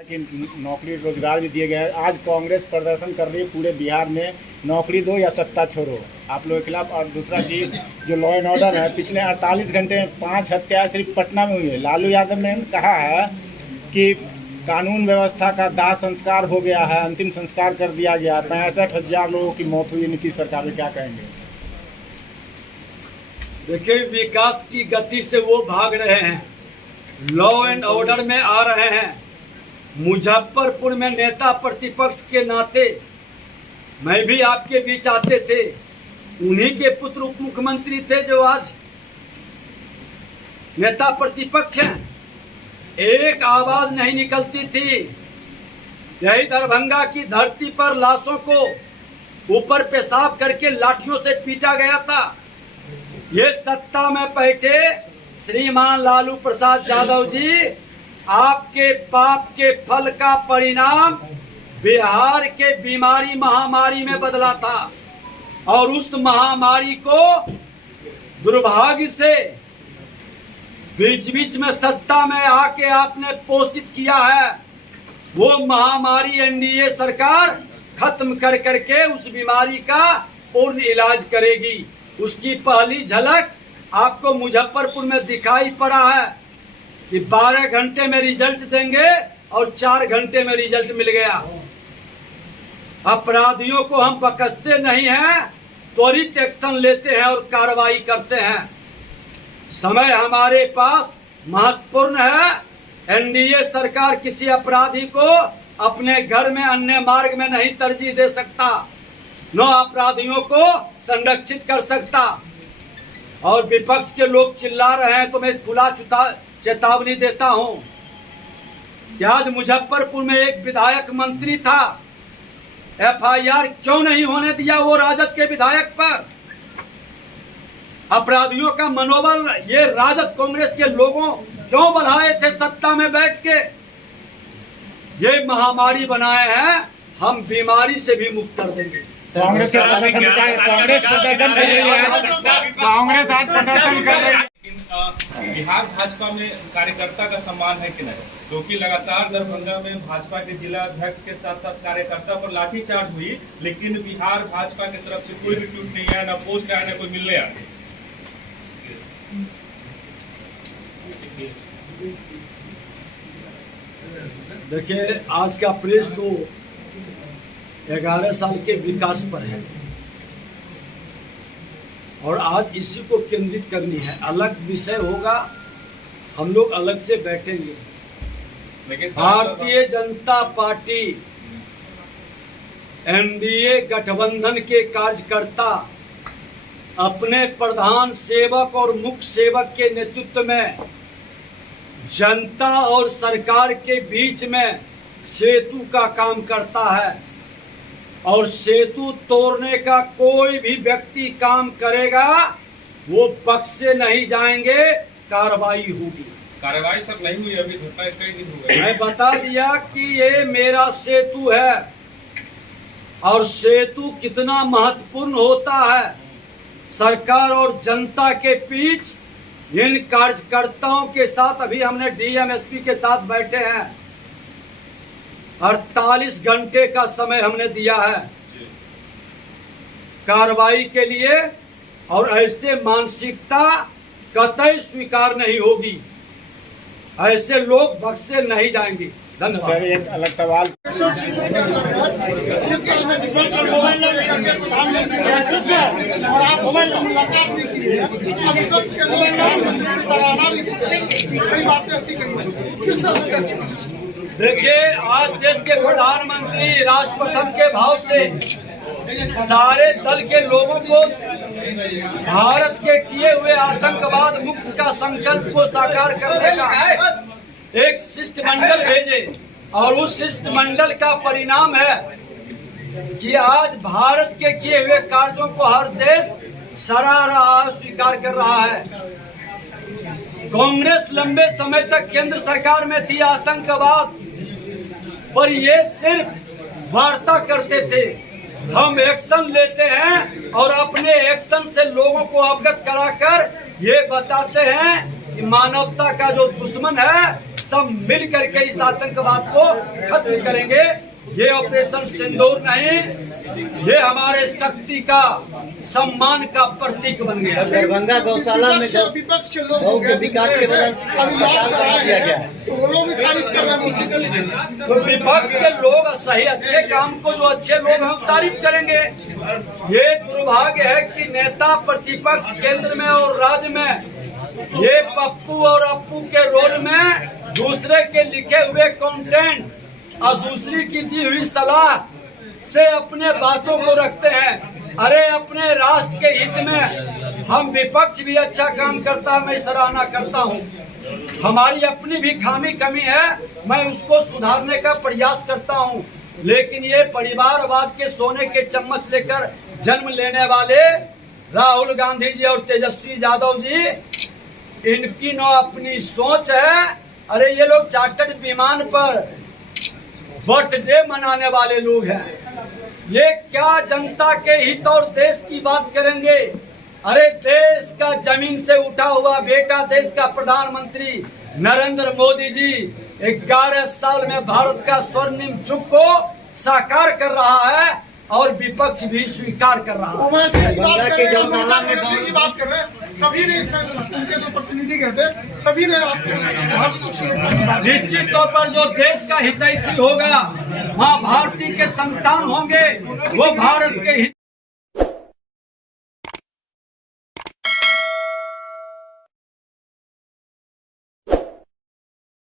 कि नौकरी रोजगार भी दिए गए हैं। आज कांग्रेस प्रदर्शन कर रही है पूरे बिहार में, नौकरी दो या सत्ता छोड़ो आप लोगों के खिलाफ। और दूसरा चीज जो लॉ एंड ऑर्डर है, पिछले 48 घंटे में 5 हत्या सिर्फ पटना में हुई है। लालू यादव ने कहा है कि कानून व्यवस्था का दाह संस्कार हो गया है, अंतिम संस्कार कर दिया गया। 65,000 लोगों की मौत हुई। नीतीश सरकार में क्या कहेंगे? देखिए, विकास की गति से वो भाग रहे हैं, लॉ एंड ऑर्डर में आ रहे हैं। मुजफ्फरपुर में नेता प्रतिपक्ष के नाते मैं भी आपके बीच आते थे। उन्हीं के पुत्र उप मुख्यमंत्री थे जो आज नेता प्रतिपक्ष हैं। एक आवाज नहीं निकलती थी। यही दरभंगा की धरती पर लाशों को ऊपर पेशाब करके लाठियों से पीटा गया था। ये सत्ता में बैठे श्रीमान लालू प्रसाद यादव जी, आपके पाप के फल का परिणाम बिहार के बीमारी महामारी में बदला था। और उस महामारी को दुर्भाग्य से बीच बीच में सत्ता में आके आपने पोषित किया है। वो महामारी एनडीए सरकार खत्म कर करके उस बीमारी का पूर्ण इलाज करेगी। उसकी पहली झलक आपको मुजफ्फरपुर में दिखाई पड़ा है कि 12 घंटे में रिजल्ट देंगे और 4 घंटे में रिजल्ट मिल गया। अपराधियों को हम बख्शते नहीं हैं, त्वरित एक्शन लेते हैं और कार्रवाई करते हैं। समय हमारे पास महत्वपूर्ण है। एनडीए सरकार किसी अपराधी को अपने घर में अन्य मार्ग में नहीं तरजीह दे सकता, न अपराधियों को संरक्षित कर सकता। और विपक्ष के लोग चिल्ला रहे हैं तो मैं खुला चेतावनी देता हूं कि आज मुजफ्फरपुर में एक विधायक मंत्री था, एफआईआर क्यों नहीं होने दिया वो राजद के विधायक पर? अपराधियों का मनोबल ये राजद कांग्रेस के लोगों क्यों बढ़ाए थे सत्ता में बैठ के? ये महामारी बनाए हैं, हम बीमारी से भी मुक्त कर देंगे। कांग्रेस प्रदर्शन कर रही है, कांग्रेस आज प्रदर्शन कर रही है। बिहार भाजपा में कार्यकर्ता का सम्मान है कि नहीं? क्योंकि लगातार दरभंगा में भाजपा के जिला अध्यक्ष के साथ साथ कार्यकर्ता पर लाठीचार्ज हुई, लेकिन बिहार भाजपा की तरफ से कोई भी ट्वीट नहीं आया, ना पोस्ट आया, ना कोई मिलने आया। देखिए, आज का प्रेस तो 11 साल के विकास पर है और आज इसी को केंद्रित करनी है। अलग विषय होगा, हम लोग अलग से बैठेंगे। भारतीय जनता पार्टी एनडीए गठबंधन के कार्यकर्ता अपने प्रधान सेवक और मुख्य सेवक के नेतृत्व में जनता और सरकार के बीच में सेतु का काम करता है। और सेतु तोड़ने का कोई भी व्यक्ति काम करेगा वो बख्शे नहीं जाएंगे, कार्रवाई होगी। कार्रवाई सब नहीं हुई, अभी घटना कई दिन हो गए। मैं बता दिया कि ये मेरा सेतु है और सेतु कितना महत्वपूर्ण होता है सरकार और जनता के बीच। इन कार्यकर्ताओं के साथ अभी हमने डीएम एसपी के साथ बैठे हैं, 48 घंटे का समय हमने दिया है कार्रवाई के लिए। और ऐसे मानसिकता कतई स्वीकार नहीं होगी, ऐसे लोग बख्शे नहीं जाएंगे। धन्यवाद। सर, एक अलग सवाल, जिस तरह से विपक्ष और आप मुलाकात भी की है, अब विपक्ष के सराहना भी कई बातें ऐसी कही, किस तरह से? देखिए, आज देश के प्रधानमंत्री राष्ट्रप्रथम के भाव से सारे दल के लोगों को भारत के किए हुए आतंकवाद मुक्त का संकल्प को साकार करने का एक शिष्टमंडल भेजे। और उस शिष्टमंडल का परिणाम है कि आज भारत के किए हुए कार्यों को हर देश सराह रहा है, स्वीकार कर रहा है। कांग्रेस लंबे समय तक केंद्र सरकार में थी, आतंकवाद पर ये सिर्फ वार्ता करते थे। हम एक्शन लेते हैं और अपने एक्शन से लोगों को अवगत कराकर ये बताते हैं कि मानवता का जो दुश्मन है सब मिल करके इस आतंकवाद को खत्म करेंगे। ये ऑपरेशन सिंदूर नहीं, ये हमारे शक्ति का, सम्मान का प्रतीक बन गया। दरभंगा गौशाला में जो विपक्ष के लोग गौ के विकास के बदल किया गया है, तो वो लोग भी तारीफ कर रहे हैं। तो विपक्ष के लोग सही अच्छे काम को जो अच्छे लोग हम तारीफ करेंगे। ये दुर्भाग्य है कि नेता प्रतिपक्ष केंद्र में और राज्य में ये पप्पू और अप्पू के रोल में दूसरे के लिखे हुए कंटेंट और दूसरी की दी हुई सलाह से अपने बातों को रखते हैं। अरे अपने राष्ट्र के हित में हम विपक्ष भी अच्छा काम करता है, मैं सराहना करता हूँ। हमारी अपनी भी खामी कमी है, मैं उसको सुधारने का प्रयास करता हूँ। लेकिन ये परिवारवाद के सोने के चम्मच लेकर जन्म लेने वाले राहुल गांधी जी और तेजस्वी यादव जी, इनकी न अपनी सोच है। अरे ये लोग चार्टर्ड विमान पर बर्थडे मनाने वाले लोग हैं। ये क्या जनता के हित और देश की बात करेंगे? अरे देश का जमीन से उठा हुआ बेटा, देश का प्रधानमंत्री नरेंद्र मोदी जी 11 साल में भारत का स्वर्णिम युग को साकार कर रहा है और विपक्ष भी स्वीकार कर रहा है। ओवैसी की बात कर रहे हैं, अमिताभ बच्चन की बात कर रहे हैं, सभी ने इसमें उनके जो प्रतिनिधि कहते हैं, सभी ने आपको निश्चित तौर पर जो देश का हितैषी होगा, वहाँ भारतीय के संतान होंगे, वो भारत के हित